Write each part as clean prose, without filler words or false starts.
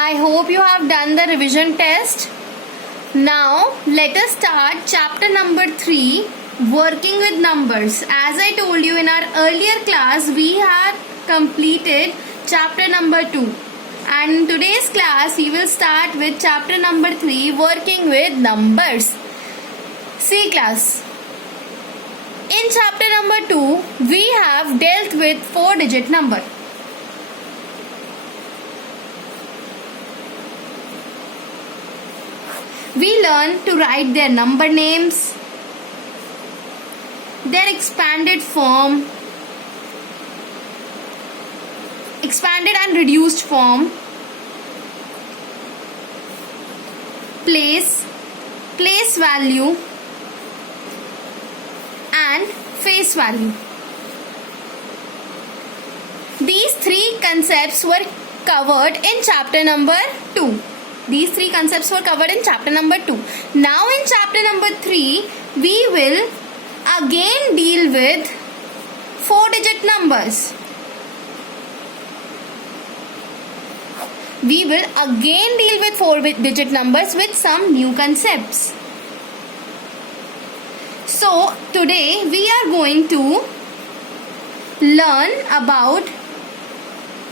I hope you have done the revision test. Now let us start chapter number 3, working with numbers. As I told you in our earlier class, we had completed chapter number 2. And in today's class, we will start with chapter number 3, working with numbers. See class. In chapter number 2, we have dealt with 4-digit number. We learned to write their number names, their expanded form, expanded and reduced form, place value, and face value. These 3 concepts were covered in chapter number 2. These 3 concepts were covered in chapter number 2. Now in chapter number 3, we will again deal with 4-digit numbers. We will again deal with 4-digit numbers with some new concepts. So today we are going to learn about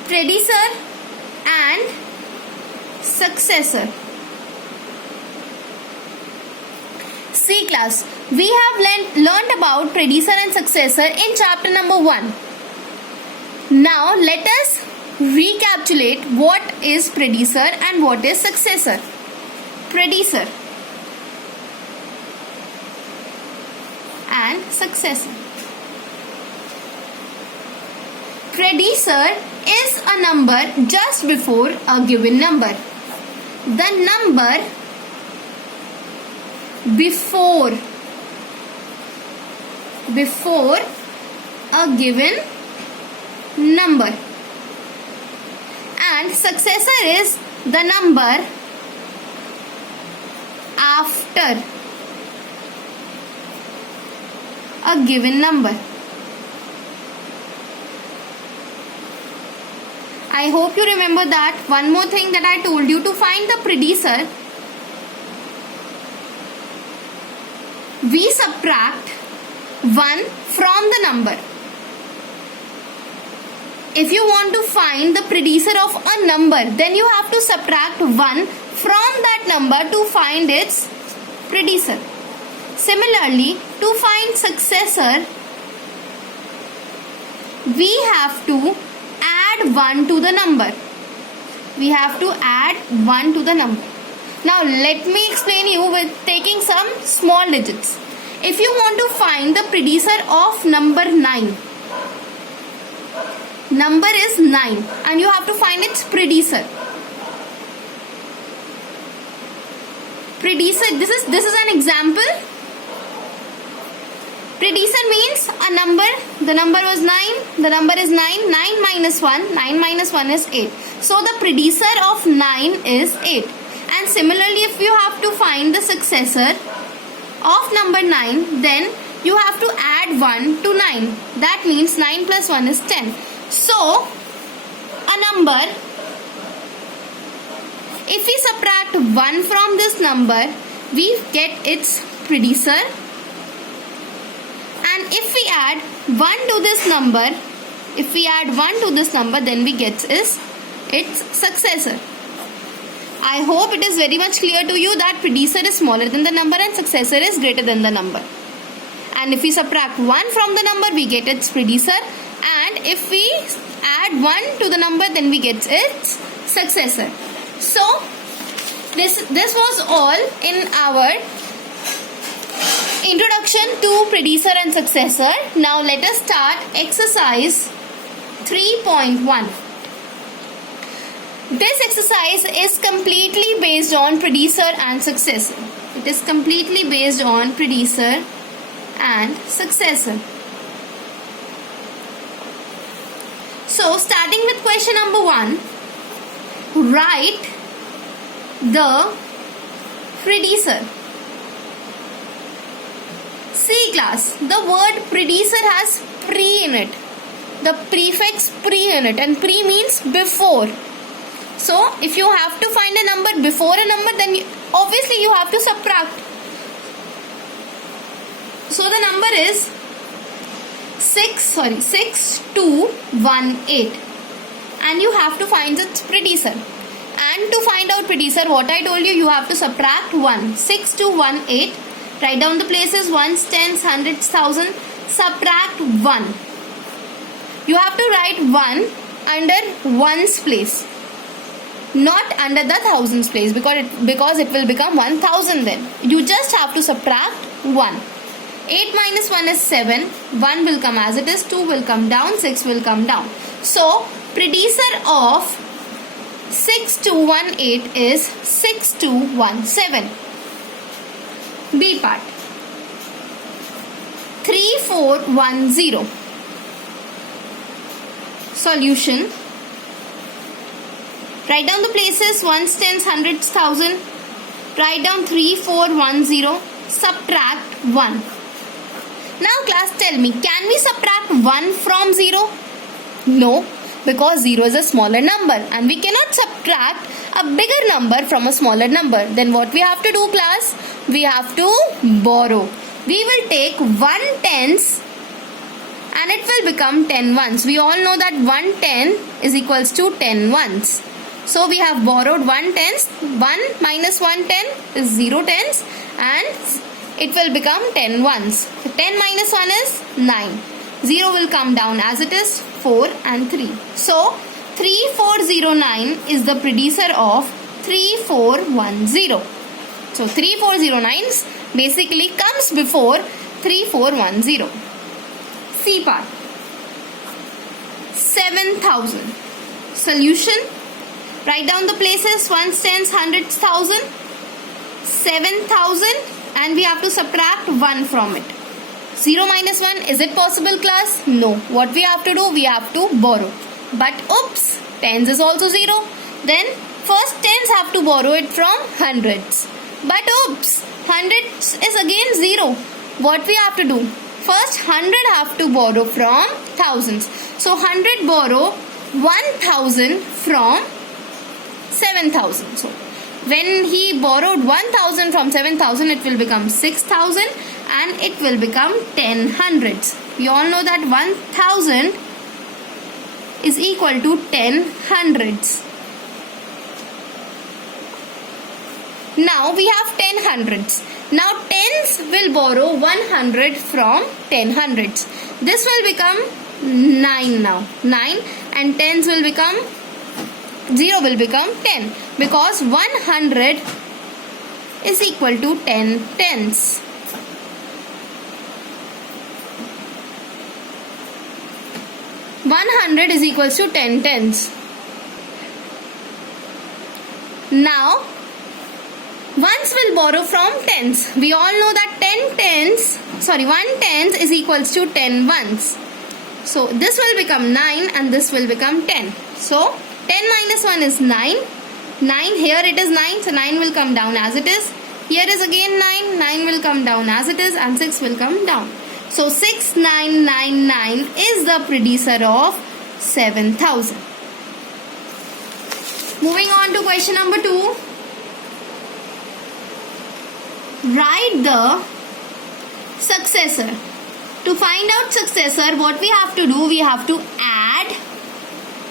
predecessor and successor. See class, we have learned about predecessor and successor in chapter number 1. Now let us recapitulate what is predecessor and what is successor. Predecessor and successor. Predecessor is a number just before a given number. The number before a given number. And successor is the number after a given number. I hope you remember that. One more thing that I told you, to find the predecessor, we subtract 1 from the number. If you want to find the predecessor of a number, then you have to subtract 1 from that number to find its predecessor. Similarly, to find successor, we have to add 1 to the number. We have to add 1 to the number. Now let me explain you with taking some small digits. If you want to find the predecessor of number 9, number is 9 and you have to find its predecessor. Predecessor, this is an example. Predecessor means a number, the number was 9, the number is 9, 9 minus 1, 9 minus 1 is 8. So the predecessor of 9 is 8. And similarly, if you have to find the successor of number 9, then you have to add 1 to 9. That means 9 plus 1 is 10. So, a number, if we subtract 1 from this number, we get its predecessor. And if we add 1 to this number, then we get its successor. I hope it is very much clear to you that predecessor is smaller than the number and successor is greater than the number. And if we subtract 1 from the number, we get its predecessor. And if we add 1 to the number, then we get its successor. So, this was all in our introduction to predecessor and successor. Now let us start exercise 3.1. This exercise is completely based on predecessor and successor. It is completely based on predecessor and successor. So starting with question number 1, write the predecessor. See class, the word predecessor has pre in it. The prefix pre in it, and pre means before. So if you have to find a number before a number, then obviously you have to subtract. So the number is 6218, and you have to find its predecessor. And to find out predecessor, what I told you, you have to subtract 1. 6218. Write down the places: ones, tens, hundreds, thousand. Subtract 1. You have to write 1 under ones place, not under the thousands place, because it will become 1000 then. You just have to subtract 1. 8 minus 1 is 7. 1 will come as it is. 2 will come down. 6 will come down. So predecessor of 6218 is 6217. B part. 3410. Solution. Write down the places: ones, tens, hundreds, thousand. Write down 3410. Subtract 1. Now class, tell me, can we subtract 1 from 0? No, because 0 is a smaller number and we cannot subtract a bigger number from a smaller number. Then what we have to do, class? We have to borrow. We will take 1/10 and it will become 10 ones. We all know that 1/10 is equals to 10 ones. So we have borrowed 1/10. 1 minus 1/10 is 0/10 and it will become 10 ones. So 10 minus 1 is 9. 0 will come down as it is, 4 and 3. So 3409 is the predecessor of 3410. So 3409 basically comes before 3410. C part. 7000. Solution. Write down the places: ones, tens, hundreds, thousand. 7000, and we have to subtract 1 from it. 0 minus 1, is it possible, class? No. What we have to do? We have to borrow. But oops, tens is also 0. Then first tens have to borrow it from hundreds. But oops, hundreds is again 0. What we have to do? First 100 have to borrow from thousands. So 100 borrow 1000 from 7000. So when he borrowed 1000 from 7000, it will become 6000 and it will become 10 hundreds. We all know that 1000 is equal to 10 hundreds. Now we have 10 hundreds. Now tens will borrow 100 from 10 hundreds. This will become 9 now. 9 and tens will become 0 will become 10 because 100 is equal to 10 tens. One 100 is equals to 10 tens. Now ones will borrow from tens. We all know that 1 tens is equals to 10 ones. So this will become 9 and this will become 10. So 10 minus 1 is 9. 9, here it is 9. So 9 will come down as it is. Here is again 9. 9 will come down as it is and 6 will come down. So 6999 is the predecessor of 7000. Moving on to question number 2. Write the successor. To find out successor, what we have to do? We have to add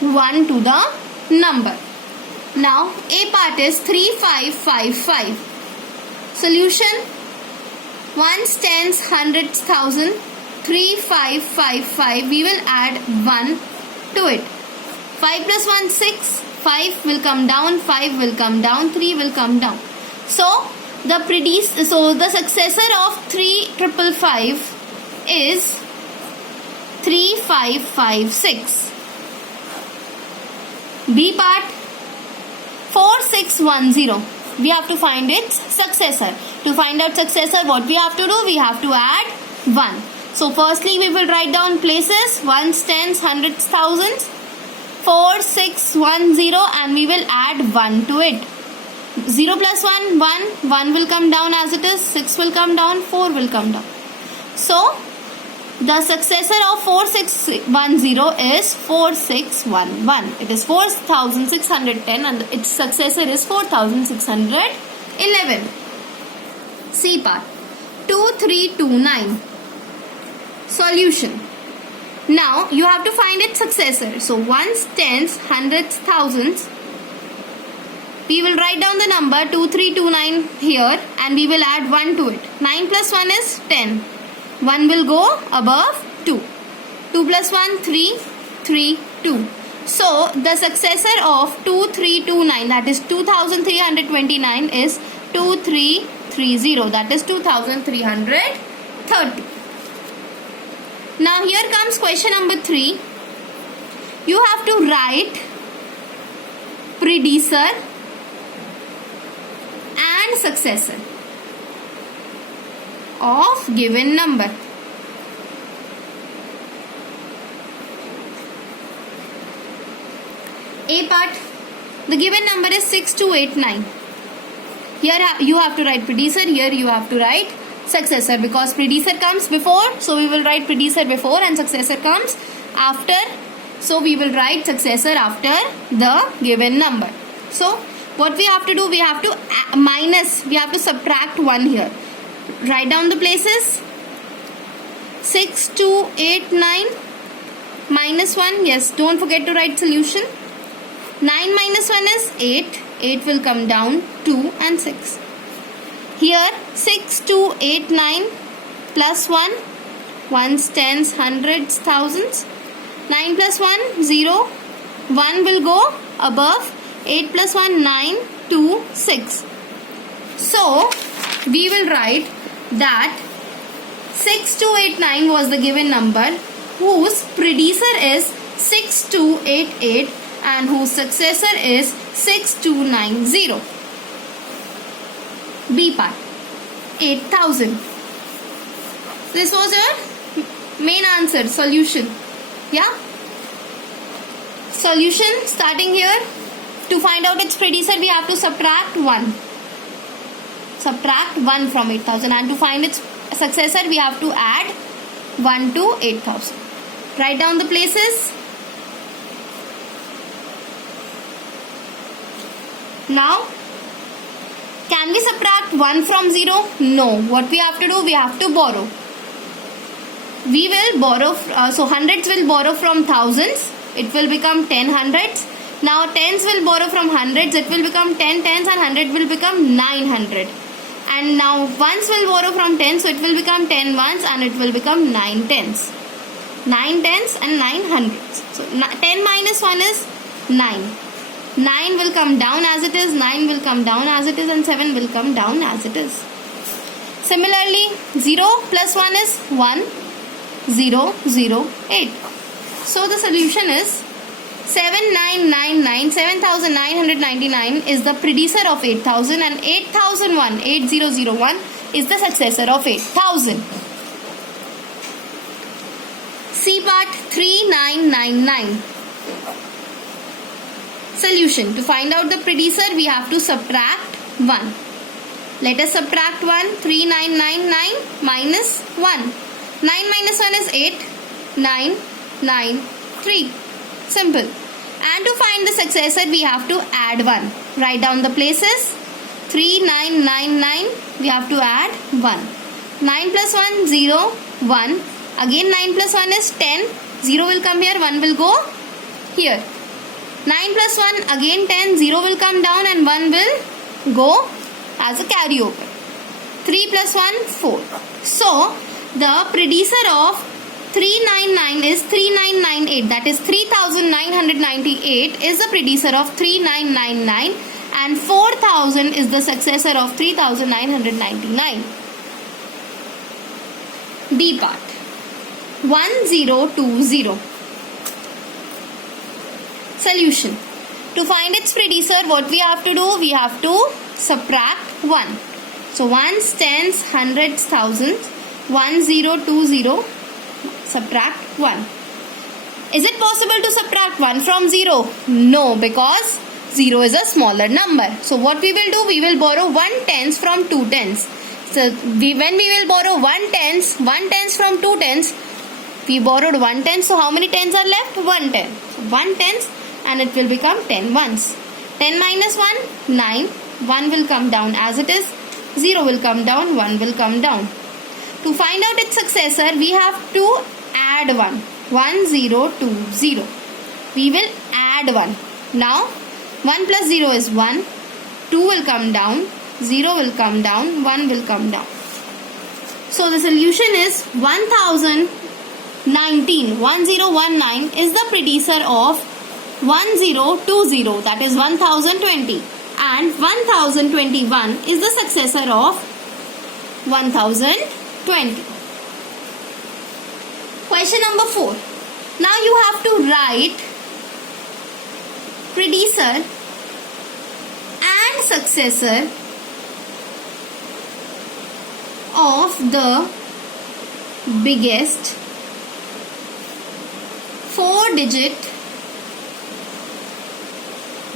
1 to the number. Now A part is 3555. Solution: ones, tens, hundreds, thousand. 3555. We will add 1 to it. 5 plus 1 6. 5 will come down. 5 will come down. 3 will come down. So the successor of 3555 is 3556. B part 4610. We have to find its successor. To find out successor, what we have to do? We have to add 1. So firstly we will write down places: ones, tens, hundreds, thousands. 4610 and we will add 1 to it. 0 plus 1, 1. 1 will come down as it is. 6 will come down. 4 will come down. So The successor of 4610 is 4611. It is 4610 and its successor is 4611. C part. 2329. Solution. Now you have to find its successor. So ones, tens, hundreds, thousands. We will write down the number 2329 here and we will add 1 to it. 9 plus 1 is 10. 1 will go above 2. 2 plus 1, 3, 3, 2. So the successor of 2329, that is 2329, is 2330. That is 2330. Now here comes question number 3. You have to write predecessor and successor of given number. A part. The given number is 6289. Here you have to write predecessor. Here you have to write successor, because predecessor comes before, so we will write predecessor before, and successor comes after, so we will write successor after the given number. So what we have to do, we have to we have to subtract 1 here. Write down the places. 6289 minus 1. Yes, don't forget to write solution. 9 minus 1 is 8. 8 will come down. 2 and 6. Here 6289 plus 1. Ones, tens, hundreds, thousands. 9 plus 1, 0. 1 will go above. 8 plus 1, 9, 2, 6. So we will write that 6289 was the given number whose predecessor is 6288 and whose successor is 6290. B part. 8000. This was your main answer, solution. Yeah? Solution starting here. To find out its predecessor, we have to subtract 1. Subtract 1 from 8000, and to find its successor, we have to add 1 to 8000. Write down the places. Now, can we subtract 1 from 0? No. What we have to do, we have to borrow. We will borrow, so hundreds will borrow from thousands. It will become 10 hundreds. Now tens will borrow from hundreds. It will become 10 tens, and 100 will become 900. And now ones will borrow from tens, so it will become 10 ones and it will become 9 tens. 9 tens and 9 hundreds. So 10 minus 1 is 9. 9 will come down as it is, 9 will come down as it is, and 7 will come down as it is. Similarly, 0 plus 1 is 1, 0, 0, 8. So the solution is 7999, 7999 is the predecessor of 8000, and 8001, 8001 is the successor of 8000. C part. 3999. Solution. To find out the predecessor, we have to subtract 1. Let us subtract 1. 3999 minus 1. 9 minus 1 is 8. 9, 9, 3. Simple. And to find the successor, we have to add 1. Write down the places. 3999, we have to add 1. 9 plus 1, 0, 1. Again 9 plus 1 is 10. 0 will come here, 1 will go here. 9 plus 1, again 10. 0 will come down and 1 will go as a carryover. 3 plus 1, 4. So, the predecessor of 399 is 3998, that is 3998 is the predecessor of 3999, and 4000 is the successor of 3999. B part. 1020. Solution. To find its predecessor, what we have to do, we have to subtract 1. So ones, tens, hundreds, thousands. 1020. Subtract 1. Is it possible to subtract 1 from 0? No, because 0 is a smaller number. So what we will do, we will borrow 1 tens from 2 tens. So when we will borrow 1 tens from 2 tens, We borrowed 1 10, so how many 10s are left? 1 10. So 1 10s and it will become 10 ones. 10 minus 1, 9. 1 will come down as it is. 0 will come down, 1 will come down. To find out its successor, we have to add 1. 1 0 2 0. We will add 1. Now 1 plus 0 is 1. 2 will come down. 0 will come down. 1 will come down. So the solution is 1019. 1019 is the predecessor of 1020, that is 1020, and 1021 is the successor of 1020. Question number 4. Now you have to write predecessor and successor of the biggest 4-digit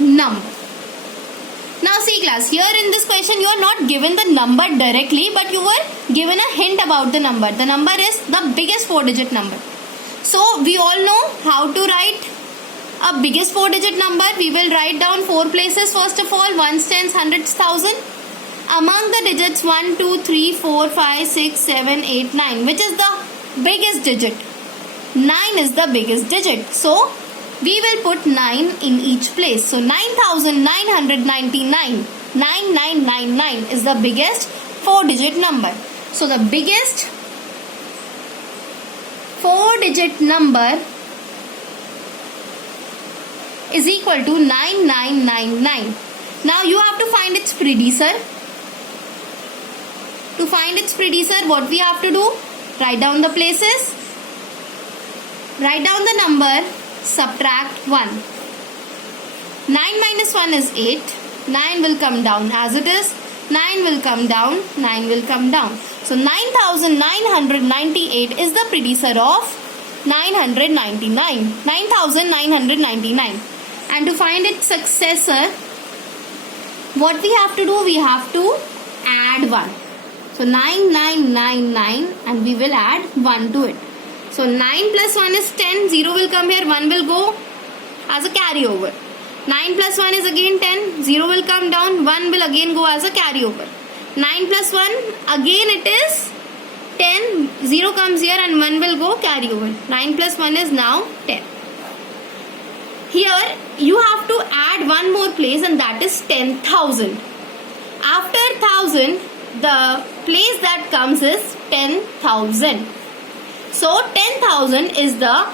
number. Now see class, here in this question you are not given the number directly, but you were given a hint about the number. The number is the biggest 4-digit number. So we all know how to write a biggest 4-digit number. We will write down 4 places first of all, ones, tens, hundreds, thousand. Among the digits 1, 2, 3, 4, 5, 6, 7, 8, 9. Which is the biggest digit? 9 is the biggest digit. So we will put 9 in each place. So 9999. 9999 is the biggest 4-digit number. So the biggest 4-digit number is equal to 9999. Now you have to find its predecessor. To find its predecessor, what we have to do? Write down the places. Write down the number. Subtract 1. 9 minus 1 is 8. 9 will come down as it is. 9 will come down. 9 will come down. So 9998 is the predecessor of 999. 9999. And to find its successor, what we have to do? We have to add 1. So 9999 and we will add 1 to it. So 9 plus 1 is 10. 0 will come here. 1 will go as a carryover. 9 plus 1 is again 10. 0 will come down. 1 will again go as a carryover. 9 plus 1 again it is 10. 0 comes here and 1 will go carryover. 9 plus 1 is now 10. Here you have to add one more place and that is 10,000. After 1000, the place that comes is 10,000. So 10,000 is the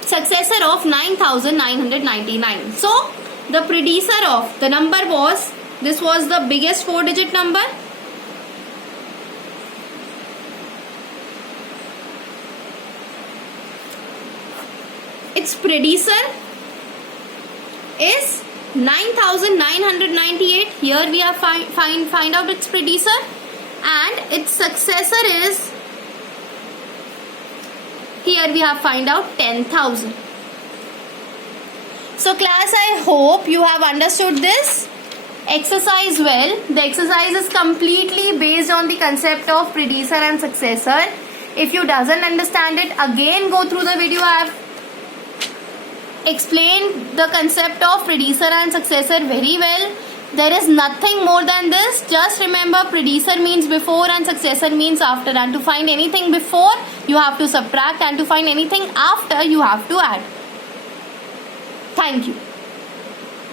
successor of 9,999. So the predecessor of the number was, this was the biggest 4-digit number. Its predecessor is 9,998. Here we have find out its predecessor, and its successor is, here we have find out 10,000. So class, I hope you have understood this exercise well. The exercise is completely based on the concept of predecessor and successor. If you doesn't understand it, again go through the video. I have explained the concept of predecessor and successor very well. There is nothing more than this. Just remember, predecessor means before and successor means after. And to find anything before, you have to subtract, and to find anything after, you have to add. Thank you.